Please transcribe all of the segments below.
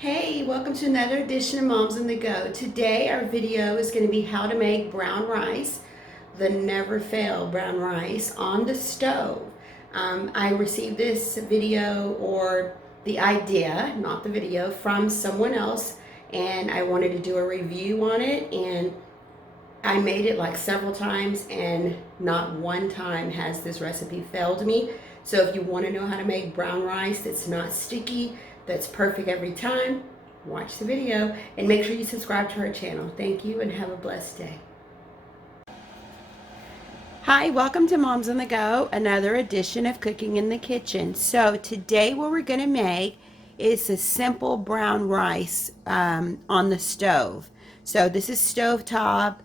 Hey, welcome to another edition of Moms on the Go. Today our video is going to be how to make brown rice, the never fail brown rice on the stove. I received this video or the idea, not the video, from someone else, and I wanted to do a review on it, and I made it like several times and not one time has this recipe failed me. So if you want to know how to make brown rice that's not sticky, that's perfect every time, watch the video and make sure you subscribe to our channel. Thank you and have a blessed day. Hi, welcome to Moms on the Go, another edition of Cooking in the Kitchen. So today what we're going to make is a simple brown rice on the stove. So this is Stovetop.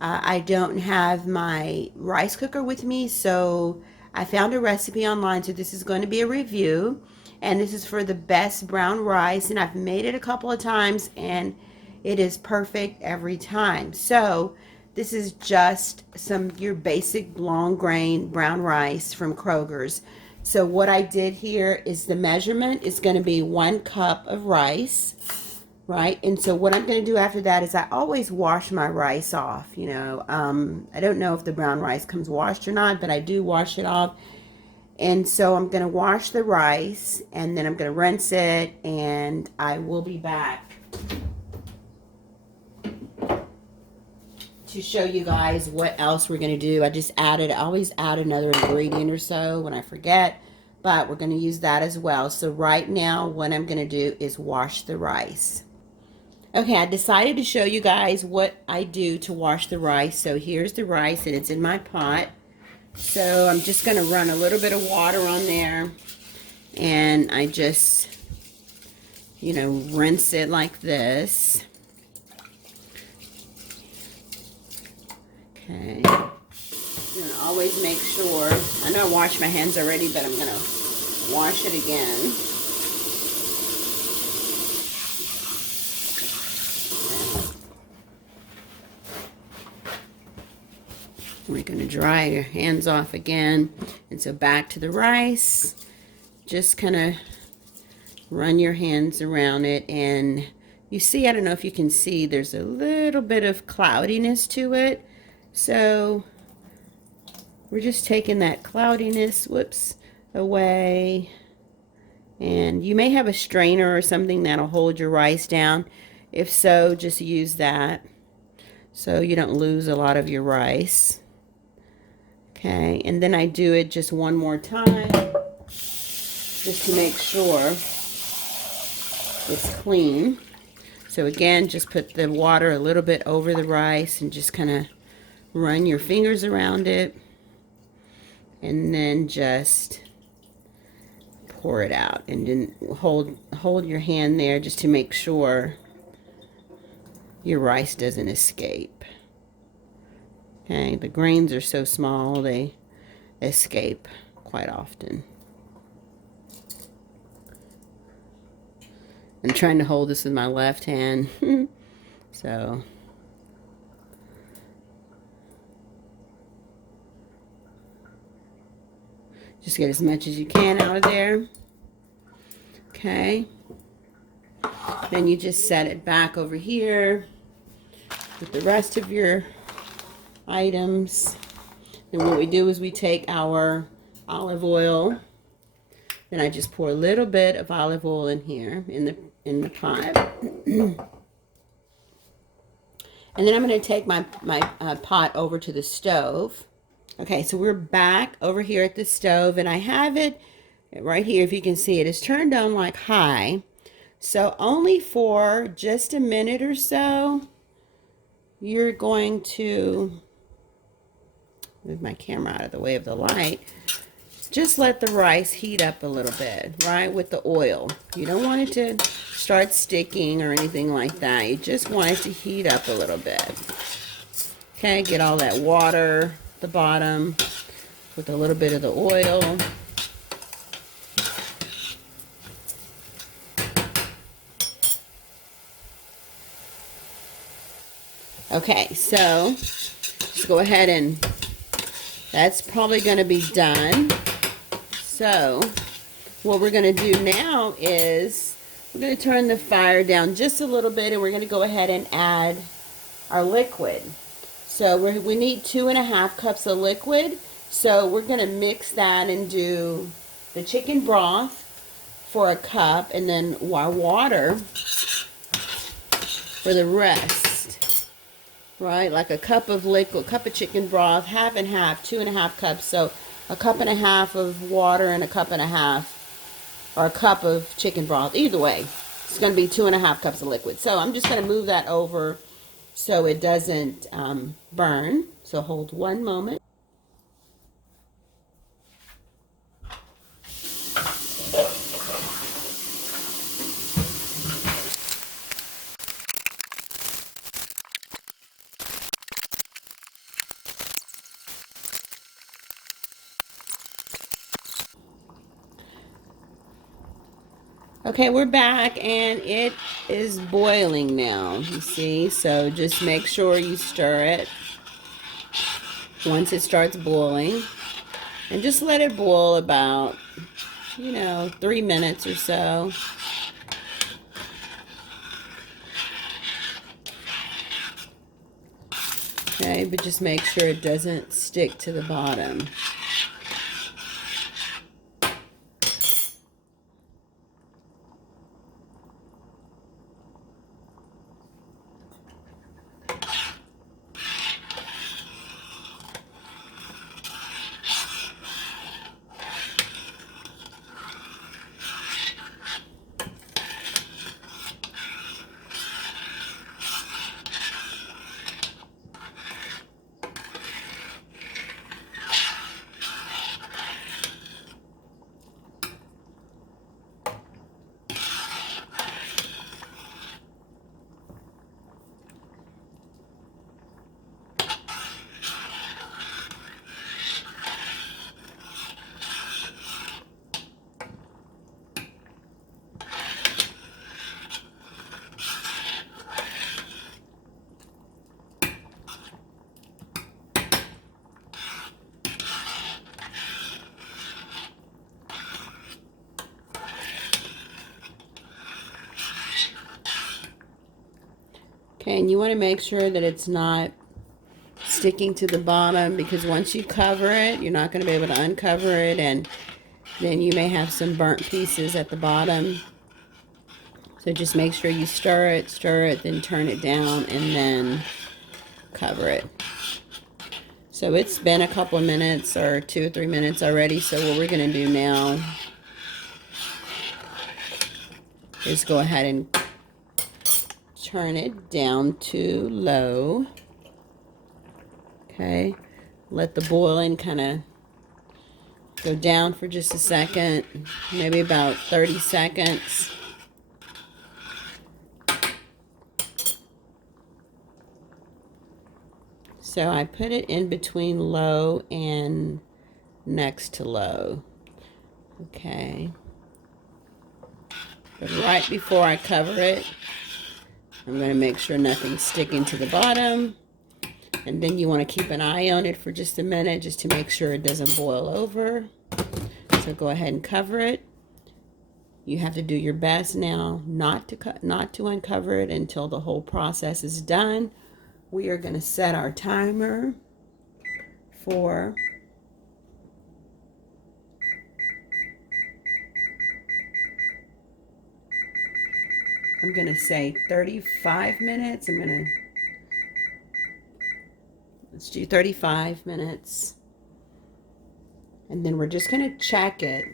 I don't have my rice cooker with me, so I found a recipe online, so this is going to be a review, and this is for the best brown rice, and I've made it a couple of times and it is perfect every time. So this is just your basic long grain brown rice from Kroger's. So what I did here is the measurement is going to be 1 cup of rice, right? And so what I'm going to do after that is I always wash my rice off. I don't know if the brown rice comes washed or not, but I do wash it off. And so I'm going to wash the rice and then I'm going to rinse it, and I will be back to show you guys what else we're going to do. I always add another ingredient or so when I forget, but we're going to use that as well. So right now what I'm going to do is wash the rice. Okay, I decided to show you guys what I do to wash the rice. So here's the rice and it's in my pot. So I'm just going to run a little bit of water on there, and I just, rinse it like this. Okay. And always make sure, I know I washed my hands already, but I'm going to wash it again. We're going to dry your hands off again. And so back to the rice. Just kind of run your hands around it. And you see, I don't know if you can see, there's a little bit of cloudiness to it. So we're just taking that cloudiness, away. And you may have a strainer or something that'll hold your rice down. If so, just use that so you don't lose a lot of your rice. Okay, and then I do it just one more time, just to make sure it's clean. So again, just put the water a little bit over the rice and just kind of run your fingers around it, and then just pour it out, and then hold your hand there just to make sure your rice doesn't escape. Okay, the grains are so small, they escape quite often. I'm trying to hold this with my left hand, so just get as much as you can out of there. Okay, then you just set it back over here with the rest of your items. And what we do is we take our olive oil, then I just pour a little bit of olive oil in here in the pot. And then I'm going to take my pot over to the stove. Okay, so we're back over here at the stove, and I have it right here. If you can see it, it's turned on like high. So only for just a minute or so, you're going to move my camera out of the way of the light. Just let the rice heat up a little bit, right, with the oil. You don't want it to start sticking or anything like that. You just want it to heat up a little bit. Okay, get all that water at the bottom with a little bit of the oil. Okay, so just go ahead and that's probably going to be done. So what we're going to do now is We're going to turn the fire down just a little bit, and we're going to go ahead and add our liquid. So we need 2.5 cups of liquid. So we're going to mix that and do the chicken broth for a cup, and then our water for the rest. Right, like a cup of liquid, cup of chicken broth, half and half, 2.5 cups. So a cup and a half of water and a cup and a half, or a cup of chicken broth. Either way, it's going to be 2.5 cups of liquid. So I'm just going to move that over so it doesn't burn. So hold one moment. Okay, we're back and it is boiling now, you see, so just make sure you stir it once it starts boiling, and just let it boil about, 3 minutes or so. Okay, but just make sure it doesn't stick to the bottom. Okay, and you want to make sure that it's not sticking to the bottom, because once you cover it, you're not going to be able to uncover it, and then you may have some burnt pieces at the bottom. So just make sure you stir it, then turn it down, and then cover it. So it's been a couple of minutes, or 2 or 3 minutes already. So what we're going to do now is go ahead and turn it down to low. Okay, let the boiling kind of go down for just a second, maybe about 30 seconds. So I put it in between low and next to low. Okay. But right before I cover it, I'm going to make sure nothing's sticking to the bottom. And then you want to keep an eye on it for just a minute, just to make sure it doesn't boil over. So go ahead and cover it. You have to do your best now not to uncover it until the whole process is done. We are going to set our timer for I'm going to say 35 minutes. Let's do 35 minutes. And then we're just going to check it.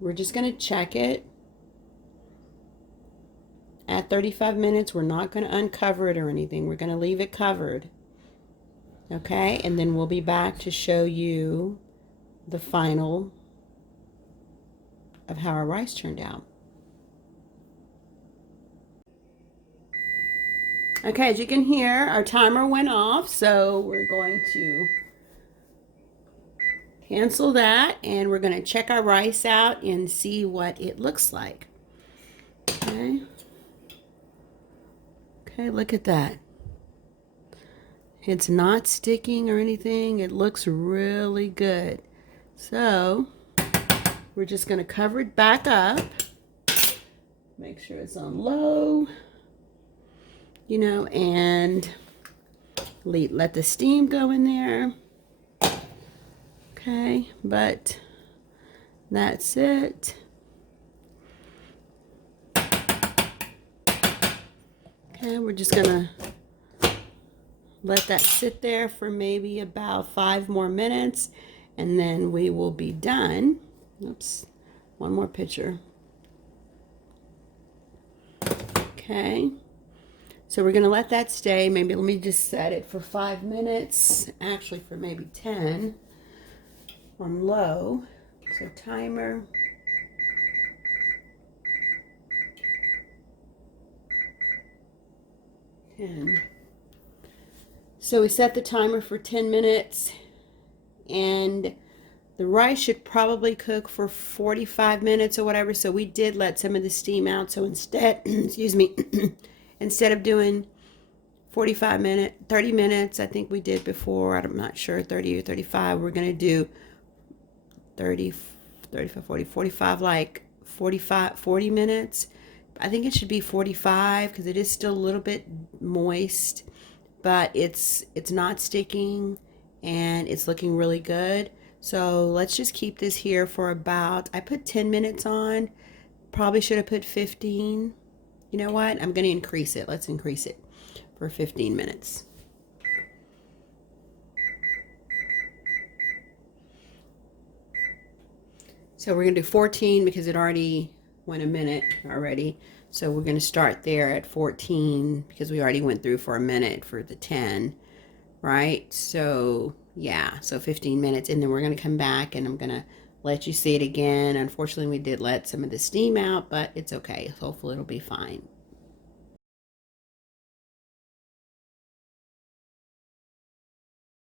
We're just going to check it. At 35 minutes, we're not going to uncover it or anything. We're going to leave it covered. Okay, and then we'll be back to show you the final of how our rice turned out. Okay, as you can hear, our timer went off, so we're going to cancel that, and we're going to check our rice out and see what it looks like. Okay. Okay, look at that. It's not sticking or anything. It looks really good. So we're just going to cover it back up. Make sure it's on low, you know, and let the steam go in there. Okay, but that's it. Okay, we're just gonna let that sit there for maybe about 5 more minutes, and then we will be done. Oops, one more picture. Okay, so we're gonna let that stay. Maybe let me just set it for 5 minutes, actually for maybe 10 on low. So timer. So we set the timer for 10 minutes, and the rice should probably cook for 45 minutes or whatever. So we did let some of the steam out. So instead, excuse me, instead of doing 30 minutes, I think we did before, I'm not sure, 30 or 35, we're going to do 30, 35, 40, 45, like 40 minutes. I think it should be 45 because it is still a little bit moist, but it's not sticking and it's looking really good. So let's just keep this here for about, I put 10 minutes on, probably should have put 15. You know what? I'm going to increase it. Let's increase it for 15 minutes. So we're going to do 14 because it already went a minute already. So we're going to start there at 14 because we already went through for a minute for the 10, right? So yeah, so 15 minutes, and then we're going to come back and I'm going to let you see it again. Unfortunately, we did let some of the steam out, but it's okay. Hopefully it'll be fine.